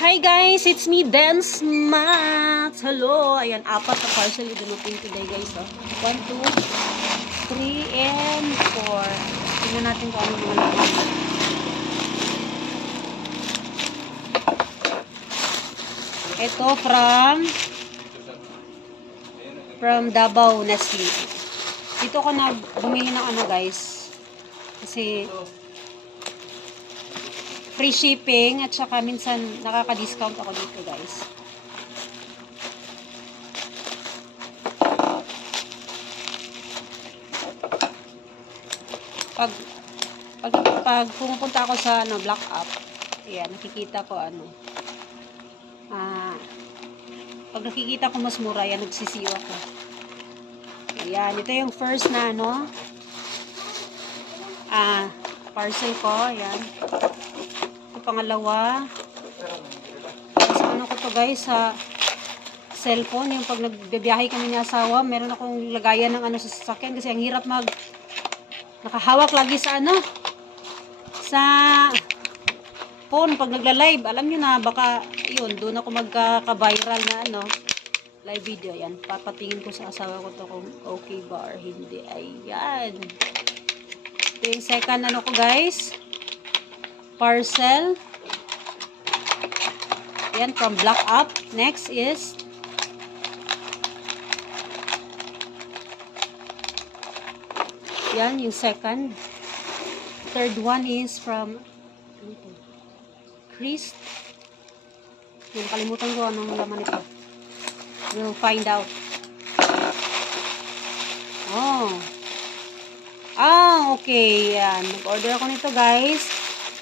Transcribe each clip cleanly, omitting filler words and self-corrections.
Hi guys, it's me, Dance Max. Hello. Ayan, apat na parcel yung dumating today guys. 1, 2, 3, and 4. Tingnan natin kung ano mga laman. Ito from Davao Nestle. Dito ko na bumili ng ano guys. Kasi free shipping at saka minsan nakaka-discount ako dito guys. Pag pumupunta ako sa Black App, ayan, nakikita ko pag nakikita ko mas mura, yan, nagsisiyo ako. Ayan, ito yung first na parcel ko, ayan. Pangalawa, sa ano ko to guys, sa cellphone, yung pag nagbibiyahe kami ni asawa, meron akong lagayan ng sa sasakyan kasi ang hirap nakahawak lagi sa sa phone pag nagla-live. Alam nyo na, baka yun, doon ako magka-viral na live video. Yan, papatingin ko sa asawa ko to kung okay ba or hindi. Ayan, ito yung second ko guys, parcel. Yan, from Black App. Next is yan, yung second. Third one is from Chris. Yung kalimutan ko anong laman ito. We'll find out. Okay. Yan, nag-order ako nito guys.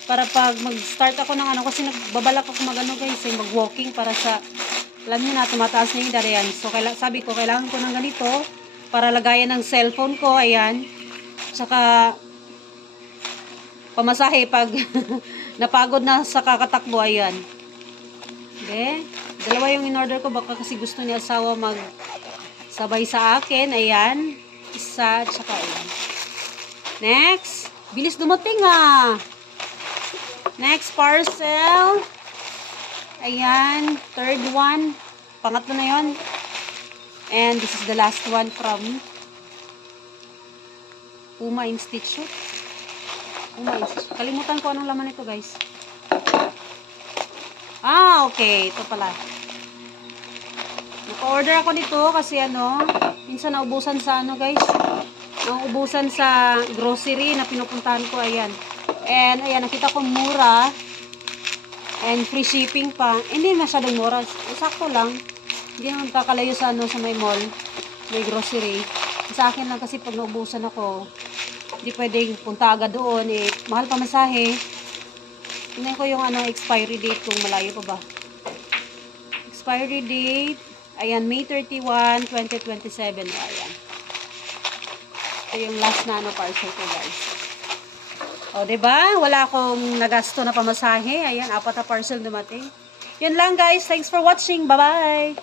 Para pag mag-start ako ng kasi nagbabalak ako guys, mag-walking para sa, alam niyo na, tumataas na yung darayan. So, sabi ko, kailangan ko ng ganito para lagayan ng cellphone ko, ayan. Tsaka, pamasahe pag napagod na sa kakatakbo, ayan. Okay? Dalawa yung in-order ko, baka kasi gusto ni asawa mag-sabay sa akin, ayan. Isa, tsaka ayan. Next, bilis dumating Next parcel. Ayan, third one. Pangatlo na yon. And this is the last one from Puma Institute. Kalimutan ko anong laman ito, guys. Okay. Ito pala. Naka-order ako nito kasi minsan naubusan sa guys. Naubusan sa grocery na pinupuntahan ko, ayan. And, ayan, nakita ko mura. And, free shipping pa. Hindi masyadong mura. Sakto lang. Hindi naman kakalayo sa sa may mall. May grocery. Sa akin lang kasi pag naubusan ako, hindi pwedeng punta agad doon. Mahal pa masahe. Tingnan ko yung expiry date kung malayo pa ba. Expiry date. Ayan, May 31, 2027. Ayan. Ito yung last na parcel ko, guys. Diba? Wala akong nagasto na pamasahe. Ayan, 4 na parcel dumating. Yun lang guys. Thanks for watching. Bye-bye!